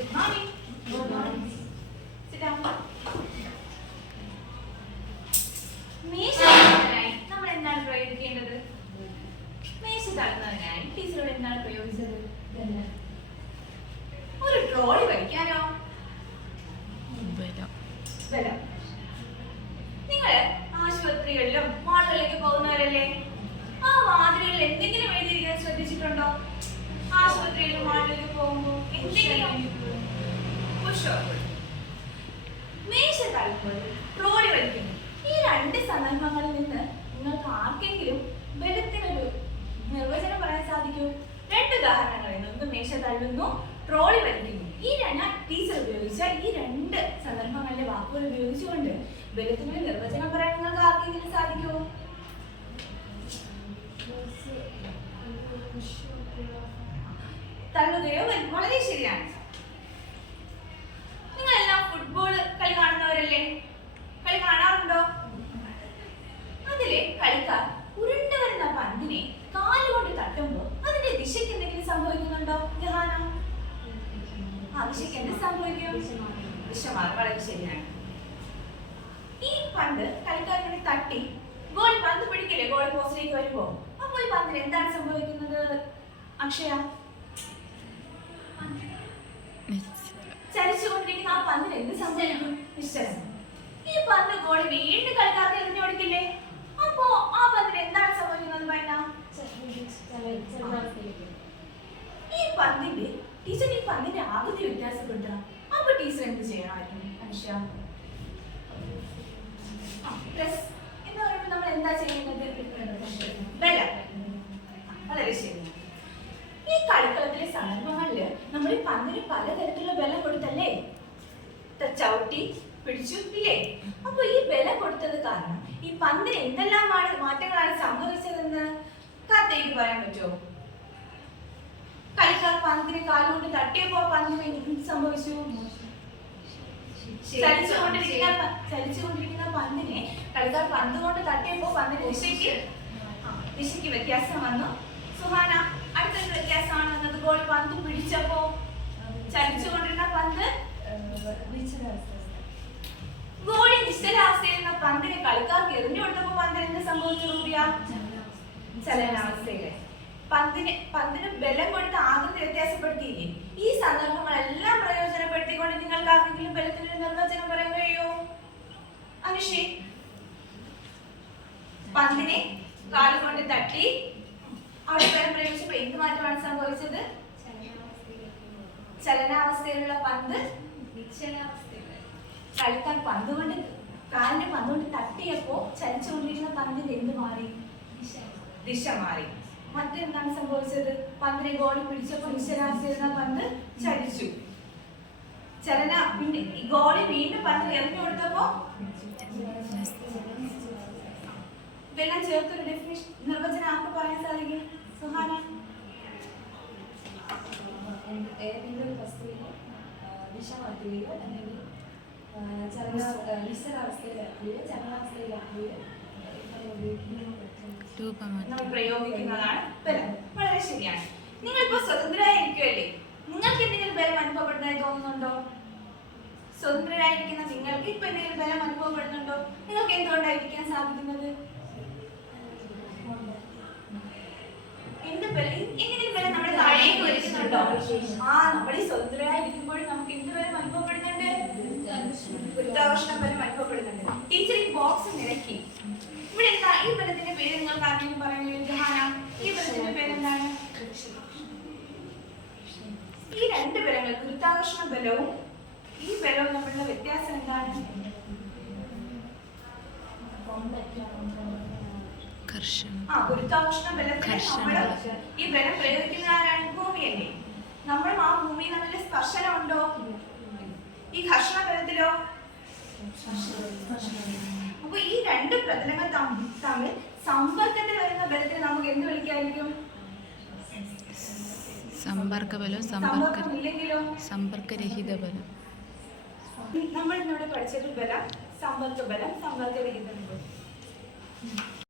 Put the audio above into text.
Good morning. Good morning. Sit down. മേശ തള്ളുന്നതിനായി നമ്മൾ എന്താണ് പ്രയോഗിക്കേണ്ടത്? മേശ തള്ളുന്നതിനായി ടീച്ചറോട് എന്താണ് പ്രയോഗിച്ചത്? ഒരു ട്രോളി വലിക്കാനോ? ബലം. നിങ്ങൾ ആശുപത്രികളിലും മാളുകളിലേക്ക് പോകുന്നവരല്ലേ? ആ വാതിലുകളിൽ എന്തെങ്കിലും എഴുതിയിരിക്കാൻ ശ്രദ്ധിച്ചിട്ടുണ്ടോ? ആശുപത്രിയിലും മാളിലേക്ക് പോകുമ്പോൾ എന്തെങ്കിലും മേശ തള്ളുമ്പോൾ ട്രോളി വലിക്കുന്നു. ഈ രണ്ട് സന്ദർഭങ്ങളിൽ നിന്ന് നിങ്ങൾക്ക് ആർക്കെങ്കിലും ബലത്തിനൊരു നിർവചനം പറയാൻ സാധിക്കൂ? രണ്ട് ഉദാഹരണങ്ങൾ. ഒന്ന് മേശ തള്ളുന്നു, ട്രോളി വലിക്കുന്നു. ഈ ടീച്ചർ ഉപയോഗിച്ച ഈ രണ്ട് സന്ദർഭങ്ങളിലെ വാക്കുകൾ ഉപയോഗിച്ചുകൊണ്ട് ബലത്തിനൊരു നിർവചനം പറയാൻ നിങ്ങൾക്ക് ആർക്കെങ്കിലും സാധിക്കുമോ? തള്ളുകയോ വളരെ ശരിയാണ്. നിങ്ങളെല്ലാം ഫുട്ബോൾ കളി കാണുന്നവരല്ലേ? കളി കാണാറുണ്ടോ? അതിലെ കളിക്കാർ ഉരുണ്ടു വരുന്ന പന്തിനെ കാലുകൊണ്ട് തട്ടുമ്പോൾ അതിന്റെ ദിശയ്ക്ക് എന്തെങ്കിലും സംഭവിക്കുന്നുണ്ടോ? ജഹാന, ദിശയ്ക്ക് എന്ത് സംഭവിക്കും? ദിശ മാറും. വളരെ ശരിയാണ്. ഈ പന്ത് കളിക്കാർ ഇങ്ങനെ തട്ടി ഗോൾ പന്ത് പിടിക്കില്ലേ? ഗോൾ പോസ്റ്റിലേക്ക് വരുമ്പോ അപ്പൊ ഈ പന്തിന് എന്താണ് സംഭവിക്കുന്നത്? അക്ഷയ, ചലിച്ചുകൊണ്ടിരിക്കുന്ന ആ പന്തിന് എന്ത് സംഭവിക്കും? നിശ്ചലം. ഈ പന്ത് ഗോളി വീണ്ടും കളിക്കാർക്ക് എറിഞ്ഞു കൊടുക്കില്ലേ? അപ്പോ ആ പന്തിന് എന്താണ് സംഭവിക്കുന്നത്? ഈ പന്തിന്റെ ആകൃതി വ്യത്യാസപ്പെടുത്തണം. അപ്പൊ ടീച്ചർ എന്ത് ചെയ്യണമായിരുന്നു? അനുഷ്യ, പ്രസ് എന്ന് പറയുമ്പോൾ നമ്മൾ എന്താ ചെയ്യുന്നത്? ബലം. വളരെ ശരിയാണ്. ഈ കളിക്കളത്തിലെ സന്ദർഭങ്ങളില് നമ്മൾ ഈ പന്തിന് പലതരത്തിലുള്ള ബലം കൊടുത്തല്ലേ? ചവിട്ടി പിടിച്ചു ഇല്ലേ? അപ്പൊ ഈ ബലം കൊടുത്തത് കാരണം ഈ പന്തിന് എന്തെല്ലാം മാറ്റങ്ങളാണ് സംഭവിച്ചതെന്ന് കഥയ്ക്ക് പറയാൻ പറ്റുമോ? കളിക്കാർ പന്തിന് കാലുകൊണ്ട് തട്ടിയപ്പോ പന്തിന് എന്ത് സംഭവിച്ചു? ചലിച്ചുകൊണ്ടിരിക്കുന്ന പന്തിനെ കളിക്കാർ പന്ത് കൊണ്ട് തട്ടിയപ്പോ പന്തിന് ദിശയ്ക്ക് വ്യത്യാസം വന്നു. സുഹാന, അടുത്തൊരു വ്യത്യാസമാണ് വന്നത്. ഗോൾ പന്ത് പിടിച്ചപ്പോ ചലിച്ചുകൊണ്ടിരുന്ന പന്ത് ഗോളി നിശ്ചലാവസ്ഥയിലുള്ള പന്തിനെ കളിക്കാർക്ക് എറിഞ്ഞു കൊടുത്തപ്പോ പന്തിന് എന്ത് സംഭവിച്ചു? ചലനാവസ്ഥയിലെ പന്തിന് ബലം കൊടുത്ത് ആകൃതി വ്യത്യാസപ്പെടുത്തിയില്ലേ? ഈ സന്ദർഭങ്ങളെല്ലാം പ്രയോജനപ്പെടുത്തിക്കൊണ്ട് നിങ്ങൾക്ക് ആർക്കെങ്കിലും ബലത്തിനൊരു നിർവചനം പറയാൻ കഴിയോ? അനുഷേ, പന്തിനെ കാലുകൊണ്ട് തട്ടി അവിടെ ബലം പ്രയോഗിച്ചപ്പോൾ എന്ത് മാറ്റമാണ് സംഭവിച്ചത്? ചലനാവസ്ഥയിലുള്ള പന്ത് കളിക്കാൻ കാലിന്റെ പന്തുകൊണ്ട് തട്ടിയപ്പോ ചലിച്ചുകൊണ്ടിരിക്കുന്ന പന്തിന്റെ എന്ത് മാറി? ദിശ മാറി. മറ്റെന്താണ് സംഭവിച്ചത്? പന്തിനെ ഗോളി പിടിച്ചപ്പോ നിശ്ചലാവസ്ഥയിരുന്ന പന്ത് ചലിച്ചു. പിന്നെ ഗോളി വീണ്ടും പന്ത് എറിഞ്ഞു കൊടുത്തപ്പോ ഇതെല്ലാം ചേർത്തൊരു ഡെഫിനിഷൻ നിർവചനം ആർക്ക് പറയാൻ സാധിക്കും? സുഹാന, ഏതെങ്കിലും ഒരു വസ്തുവിനെ ദിശ മാറ്റുകയോ അല്ലെങ്കിൽ നിശ്ചലാവസ്ഥയിലാക്കുകയോ ചലനാവസ്ഥയിലാക്കുകയോ നമ്മൾ പ്രയോഗിക്കുന്നതാണ് ബലം. വളരെ ശരിയാണ്. നിങ്ങളിപ്പോ സ്വതന്ത്രരായിരിക്കുമല്ലേ? നിങ്ങൾക്ക് എന്തെങ്കിലും ബലം അനുഭവപ്പെടുന്നതായി തോന്നുന്നുണ്ടോ? സ്വതന്ത്രരായിരിക്കുന്ന നിങ്ങൾക്ക് ഇപ്പൊ എന്തെങ്കിലും ബലം അനുഭവപ്പെടുന്നുണ്ടോ? നിങ്ങൾക്ക് എന്തുകൊണ്ടായിരിക്കാൻ സാധിക്കുന്നത്? എന്തെങ്കിലും ബലം നമ്മുടെ താഴേക്ക് വലിക്കുന്നുണ്ടോ? നമ്മൾ ഈ സ്വതന്ത്രരായിരിക്കുമ്പോഴും നമുക്ക് എന്ത് ബലം അനുഭവപ്പെടുന്നുണ്ട്? ഗുരുത്വാകർഷണ ബലം അനുഭവപ്പെടുന്നുണ്ട്. ടീച്ചർ ഈ ബോക്സ് നിരക്കി. ഇവിടെ എന്താ ഈ ബലത്തിന്റെ പേര്? നിങ്ങൾക്ക് ആർക്കെങ്കിലും പറയാൻ കഴിയും? ജഹാന, ഈ ബലത്തിന്റെ പേരെന്താണ്? ഈ രണ്ട് ബലങ്ങൾ, ഗുരുത്വാകർഷണ ബലവും ഈ ബലവും തമ്മിലുള്ള വ്യത്യാസം എന്താണ്? ഗുരുത്വാകർഷണ ബലത്തിന് ഈ ബലം പ്രയോഗിക്കുന്ന ആരാണ്? ഭൂമിയല്ലേ? നമ്മൾ ആ ഭൂമി തമ്മിൽ സ്പർശനം ഉണ്ടോ? ഈ ഘർഷണ ബലത്തിലോ? അപ്പൊ ഈ രണ്ട് പ്രതലങ്ങൾ തമ്മിൽ സമ്പർക്കത്തിൽ വരുന്ന ബലത്തിന് നമുക്ക് എന്ത് വിളിക്കായിരിക്കും? സമ്പർക്കരഹിത ബലം. നമ്മൾ ഇന്നിവിടെ പഠിച്ചത് ബലം, സമ്പർക്ക ബലം, സമ്പർക്കരഹിത ബലം.